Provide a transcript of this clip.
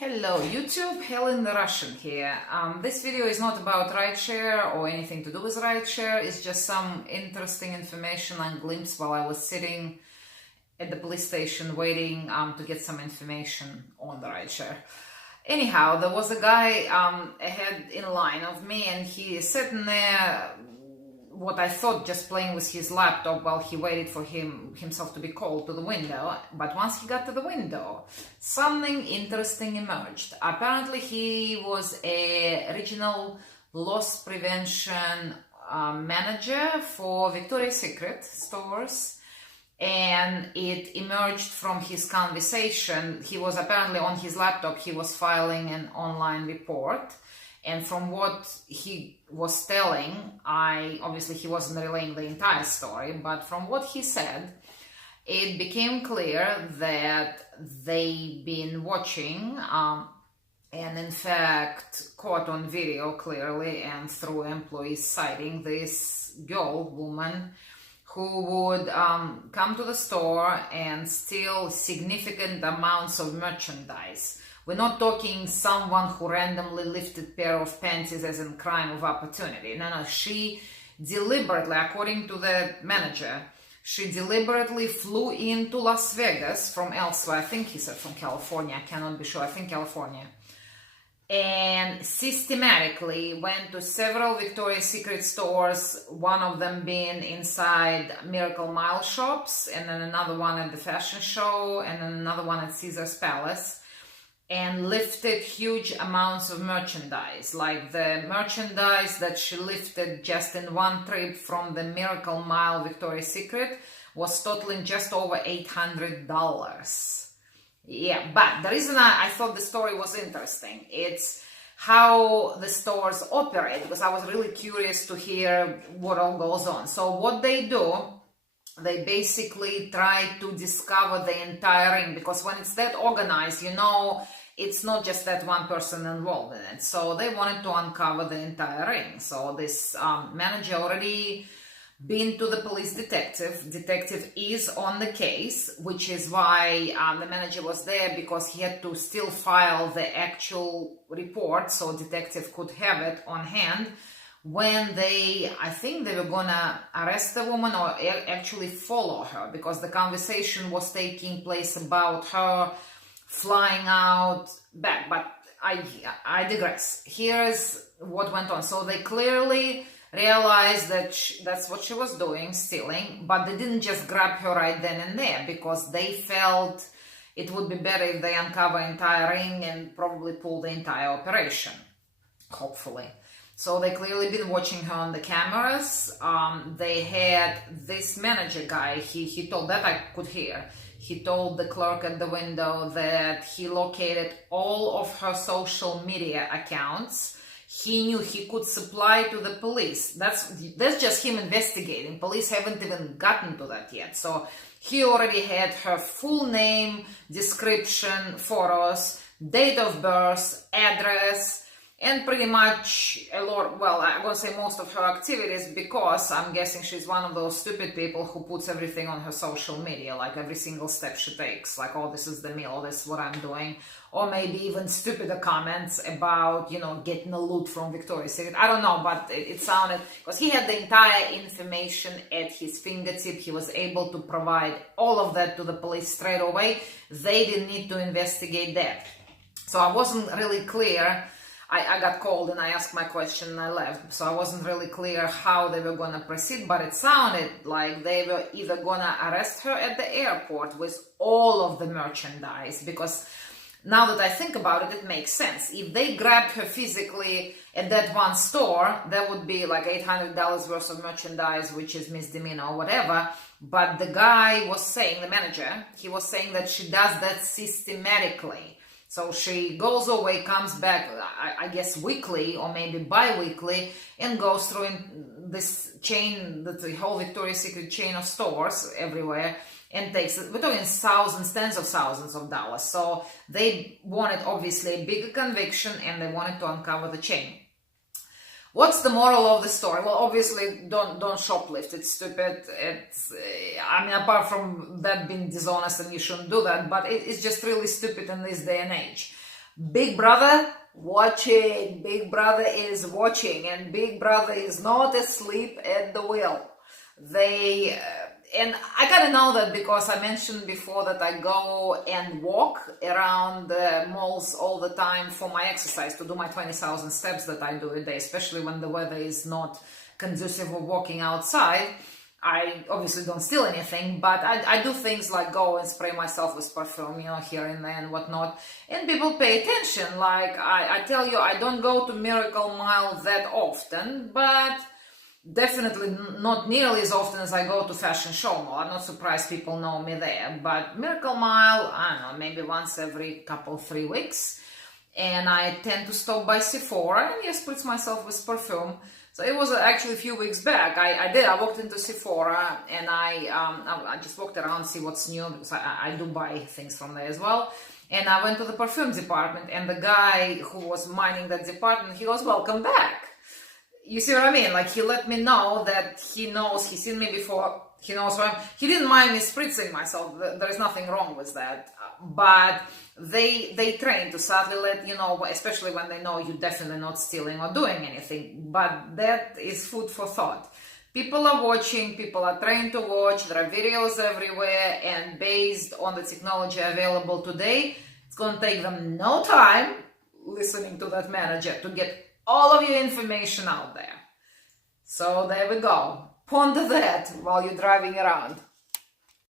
Hello YouTube, Helen the Russian here. This video is not about rideshare or anything to do with rideshare. It's just some interesting information and glimpse while I was sitting at the police station waiting to get some information on the rideshare. Anyhow, there was a guy ahead in line of me, and he is sitting there, what I thought, just playing with his laptop while he waited for himself to be called to the window. But once he got to the window, something interesting emerged. Apparently he was a regional loss prevention manager for Victoria's Secret stores, and it emerged from his conversation. He was apparently on his laptop, he was filing an online report. And from what he was telling, obviously he wasn't relaying the entire story, but from what he said, it became clear that they've been watching and in fact caught on video clearly and through employees citing this woman who would come to the store and steal significant amounts of merchandise. We're not talking someone who randomly lifted a pair of panties as in crime of opportunity. No, she deliberately, according to the manager, she deliberately flew into Las Vegas from elsewhere. I think he said from California, I cannot be sure, I think California. And systematically went to several Victoria's Secret stores, one of them being inside Miracle Mile shops, and then another one at the fashion show, and then another one at Caesar's Palace, and lifted huge amounts of merchandise, like the merchandise that she lifted just in one trip from the Miracle Mile Victoria's Secret was totaling just over $800. Yeah, but the reason I thought the story was interesting, it's how the stores operate, because I was really curious to hear what all goes on. So what they do, they basically try to discover the entire ring, because when it's that organized, it's not just that one person involved in it. So they wanted to uncover the entire ring. So this manager already been to the police detective. Detective is on the case, which is why the manager was there, because he had to still file the actual report so detective could have it on hand when I think they were gonna arrest the woman or actually follow her, because the conversation was taking place about her flying out back. But I digress. Here's what went on. So they clearly realized that that's what she was doing, stealing, but they didn't just grab her right then and there, because they felt it would be better if they uncover entire ring and probably pull the entire operation, hopefully. So they clearly been watching her on the cameras. They had this manager guy, he told, that I could hear, he told the clerk at the window that he located all of her social media accounts. He knew he could supply to the police. That's just him investigating. Police haven't even gotten to that yet. So he already had her full name, description, photos, date of birth, address, and pretty much a lot, well, I'm going to say most of her activities, because I'm guessing she's one of those stupid people who puts everything on her social media, like every single step she takes, like, oh, this is the meal, this is what I'm doing, or maybe even stupider comments about, getting a loot from Victoria's Secret. I don't know, but it sounded, because he had the entire information at his fingertip. He was able to provide all of that to the police straight away. They didn't need to investigate that. So I wasn't really clear. I got called and I asked my question and I left. So I wasn't really clear how they were going to proceed, but it sounded like they were either going to arrest her at the airport with all of the merchandise, because now that I think about it, it makes sense. If they grabbed her physically at that one store, that would be like $800 worth of merchandise, which is misdemeanor or whatever. But the guy was saying, the manager, he was saying that she does that systematically. So she goes away, comes back, I guess weekly or maybe bi-weekly, and goes through this chain, the whole Victoria's Secret chain of stores everywhere, and takes it. We're talking thousands, tens of thousands of dollars. So they wanted, obviously, a bigger conviction, and they wanted to uncover the chain. What's the moral of the story? Well, obviously, don't shoplift. It's stupid. I mean, apart from that being dishonest and you shouldn't do that, but it's just really stupid in this day and age. Big Brother watching. Big Brother is watching, and Big Brother is not asleep at the wheel. And I gotta know that because I mentioned before that I go and walk around the malls all the time for my exercise, to do my 20,000 steps that I do a day, especially when the weather is not conducive of walking outside. I obviously don't steal anything, but I do things like go and spray myself with perfume, here and there and whatnot. And people pay attention. Like I tell you, I don't go to Miracle Mile that often, but definitely not nearly as often as I go to Fashion Show Mall. I'm not surprised people know me there. But Miracle Mile, I don't know, maybe once every 3 weeks. And I tend to stop by Sephora and spritz myself with perfume. So it was actually a few weeks back. I walked into Sephora and I just walked around, see what's new, because I do buy things from there as well. And I went to the perfume department, and the guy who was minding that department, he goes, "Welcome back." You see what I mean? Like, he let me know that he knows, he's seen me before, he knows who I am. He didn't mind me spritzing myself. There is nothing wrong with that. But they train to sadly let you know, especially when they know you're definitely not stealing or doing anything. But that is food for thought. People are watching, people are trained to watch, there are videos everywhere, and based on the technology available today, it's going to take them no time, listening to that manager, to get all of your information out there. So there we go. Ponder that while you're driving around.